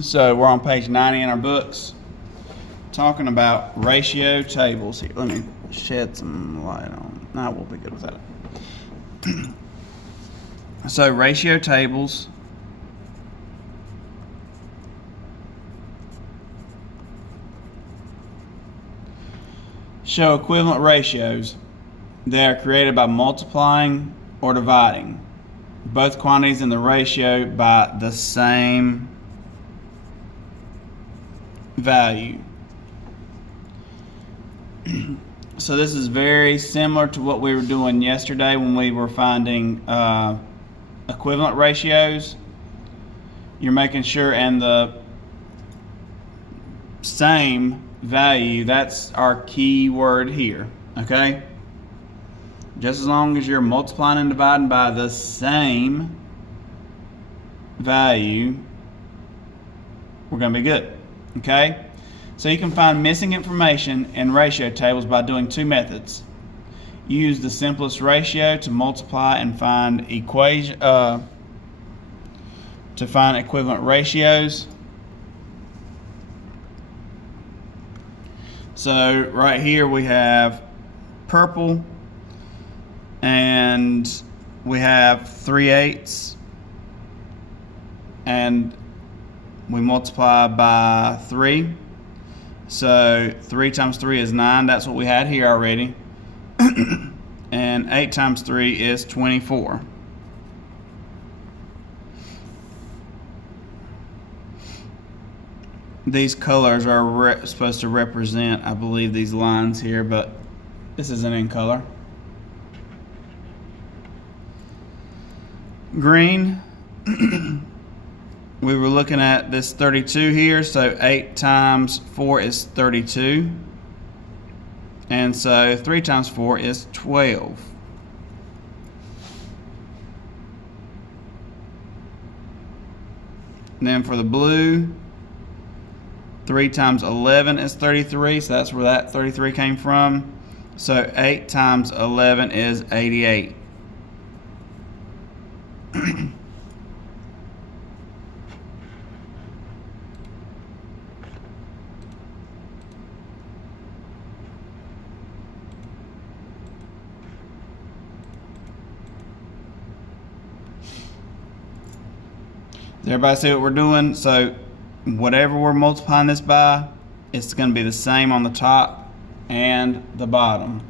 So we're on page 90 in our books, talking about ratio tables. Here, let me shed some light on. No, we'll be good with that. So ratio tables show equivalent ratios that are created by multiplying or dividing both quantities in the ratio by the same value. So this is very similar to what we were doing yesterday when we were finding equivalent ratios. You're making sure, and the same value, that's our key word here, okay? Just as long as you're multiplying and dividing by the same value, we're going to be good, okay? So you can find missing information in ratio tables by doing two methods. Use the simplest ratio to multiply and find equivalent ratios. So right here we have purple, and we have 3/8, and we multiply by 3. So 3 times 3 is 9. That's what we had here already. And 8 times 3 is 24. These colors are supposed to represent, I believe, these lines here, but this isn't in color. Green, we were looking at this 32 here, so 8 times 4 is 32. And so 3 times 4 is 12. And then for the blue, 3 times 11 is 33, so that's where that 33 came from. So 8 times 11 is 88. Does everybody see what we're doing? So whatever we're multiplying this by, it's going to be the same on the top and the bottom.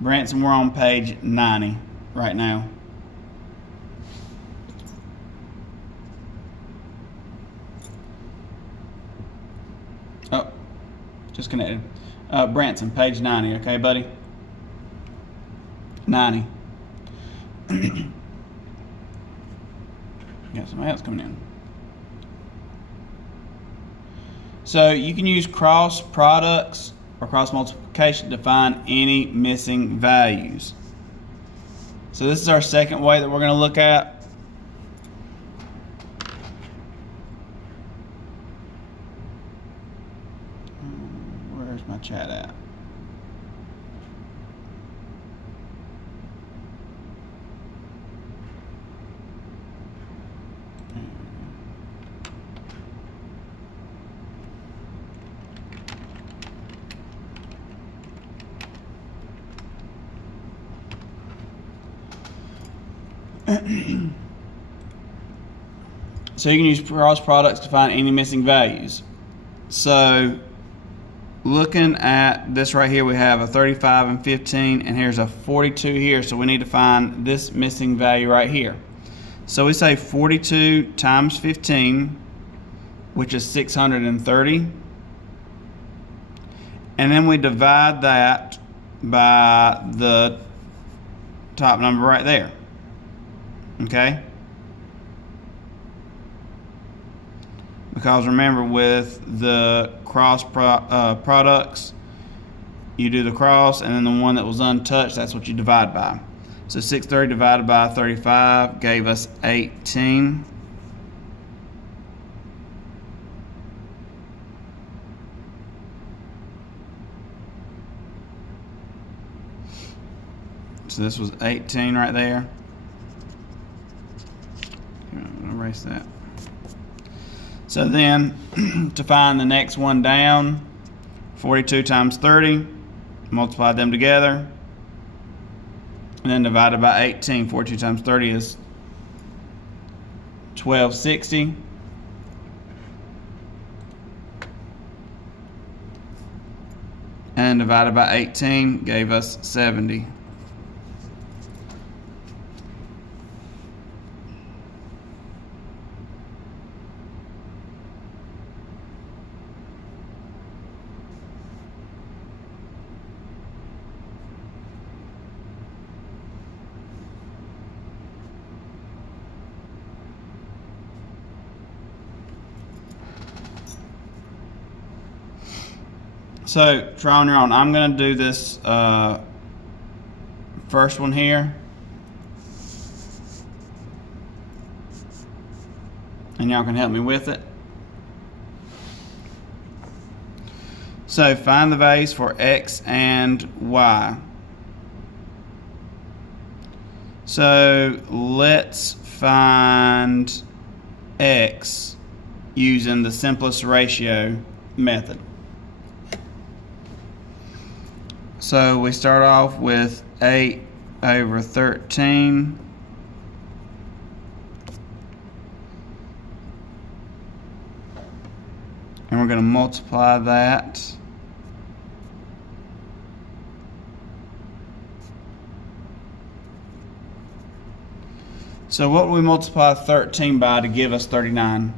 Branson, we're on page 90 right now. Oh, just connected. Branson, page 90, okay, buddy? 90. Got somebody else coming in. So you can use cross products or cross multiplication to find any missing values. So this is our second way that we're going to look at. Where's my chat at? So you can use cross products to find any missing values. So looking at this right here, we have a 35 and 15, and here's a 42 here, so we need to find this missing value right here. So we say 42 times 15, which is 630, and then we divide that by the top number right there. Okay? Because remember, with the cross products, you do the cross, and then the one that was untouched, that's what you divide by. So 630 divided by 35 gave us 18. So this was 18 right there. erase that. So then, to find the next one down, 42 times 30, multiply them together, and then divided by 18. 42 times 30 is 1260. And divided by 18 gave us 70. So try on your own. I'm going to do this first one here. And y'all can help me with it. So find the values for x and y. So let's find x using the simplest ratio method. So we start off with 8 over 13. And we're going to multiply that. So what will we multiply 13 by to give us 39?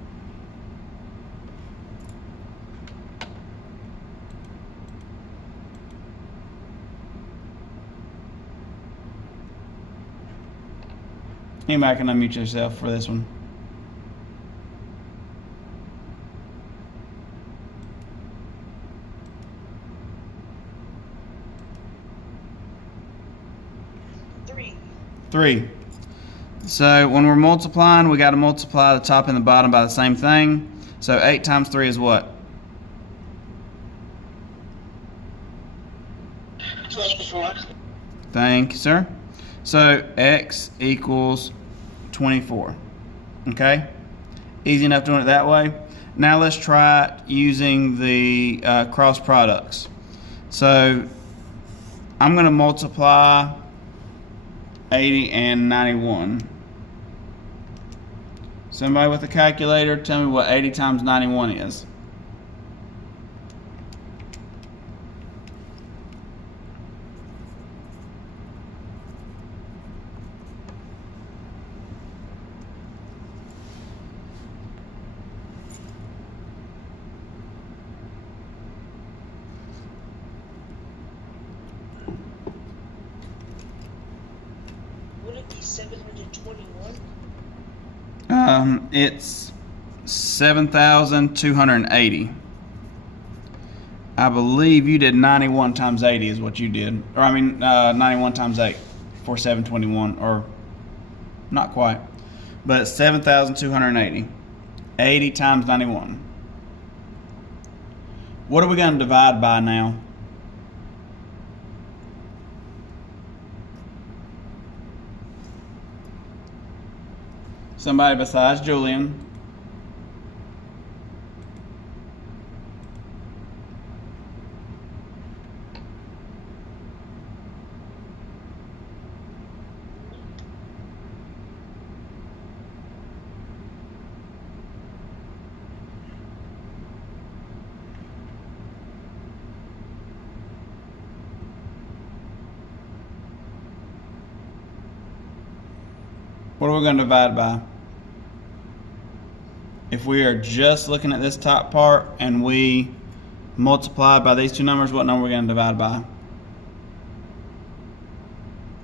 Anybody can unmute yourself for this one. Three. So when we're multiplying, we got to multiply the top and the bottom by the same thing. So 8 times 3 is what? 24. Thank you, sir. So x equals 24. Okay? Easy enough doing it that way. Now let's try using the cross products. So I'm going to multiply 80 and 91. Somebody with a calculator, tell me what 80 times 91 is. Would it be 721? It's 7,280. I believe you did 91 times 80 is what you did. Or I mean 91 times 8 for 721, or not quite. But it's 7,280. 80 times 91. What are we going to divide by now? Somebody besides Julian. What are we going to divide by? If we are just looking at this top part and we multiply by these two numbers, what number are we going to divide by?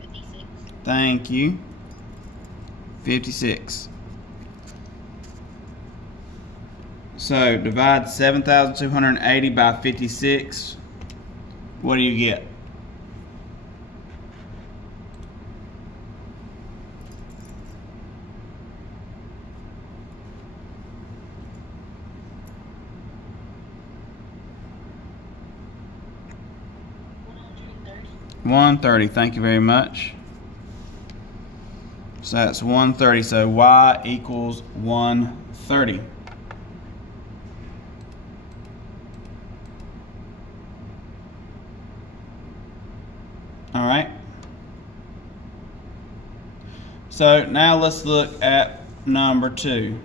56. Thank you. 56. So divide 7,280 by 56. What do you get? $130. Thank you very much. So that's 130. So y equals 130. All right. So now let's look at number 2.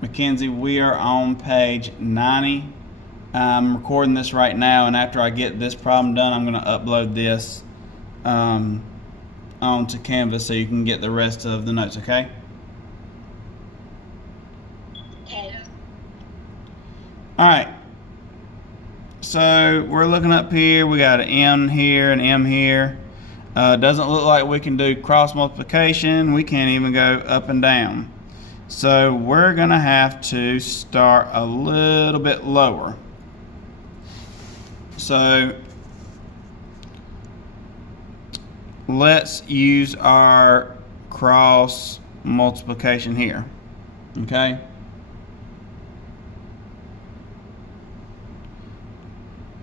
Mackenzie, we are on page 90. I'm recording this right now, and after I get this problem done, I'm going to upload this onto Canvas so you can get the rest of the notes, okay? Okay. All right. So we're looking up here. We got an M here, an M here. Doesn't look like we can do cross multiplication. We can't even go up and down. So we're going to have to start a little bit lower. So let's use our cross multiplication here, okay?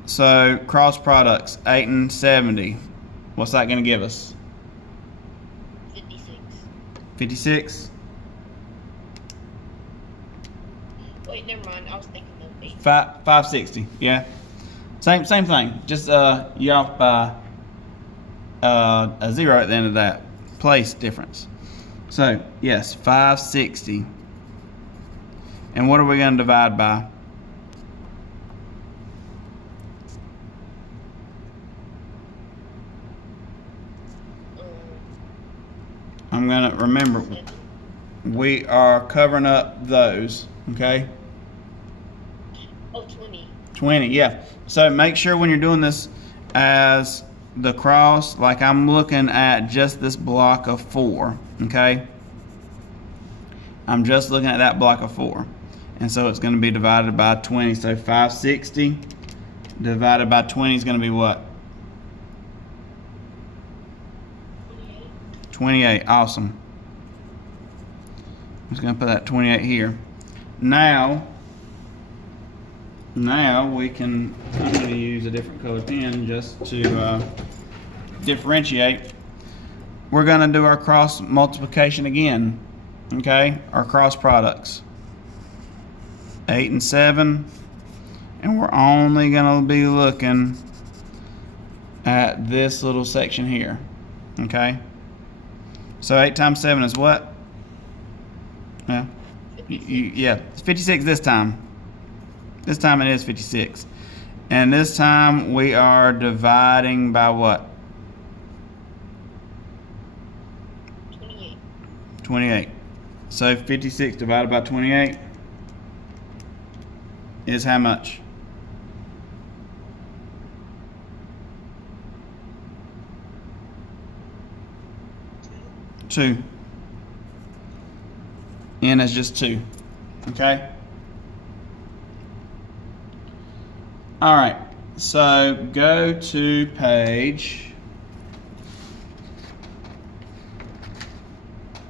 So cross products, 8 and 70. What's that going to give us? 56. 56? Wait, never mind. I was thinking of 8. 560, yeah. Same thing. Just you off by a 0 at the end of that place difference. So yes, 560. And what are we going to divide by? I'm going to remember, we are covering up those, okay? Oh, 20. 20, yeah. So make sure when you're doing this as the cross, like I'm looking at just this block of 4, okay? I'm just looking at that block of 4. And so it's going to be divided by 20. So 560 divided by 20 is going to be what? 28. Awesome. I'm just going to put that 28 here. Now we can, I'm going to use a different color pen just to differentiate. We're going to do our cross multiplication again, okay? Our cross products. 8 and 7, and we're only going to be looking at this little section here, okay? So 8 times 7 is what? Yeah, yeah, it's 56 this time. This time it is 56. And this time we are dividing by what? 28. 28. So 56 divided by 28 is how much? 2. N is just 2. Okay? Alright, so go to page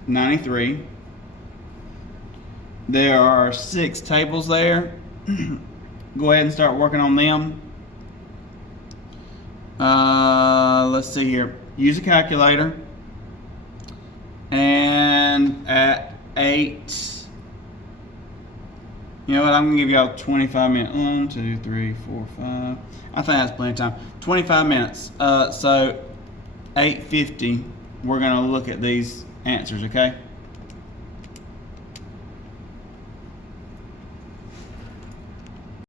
93. There are 6 tables there. Go ahead and start working on them. Let's see here. Use a calculator. And at 8, you know what, I'm going to give y'all 25 minutes. 1, 2, 3, 4, 5. I think that's plenty of time. 25 minutes. So 8:50, we're going to look at these answers, okay?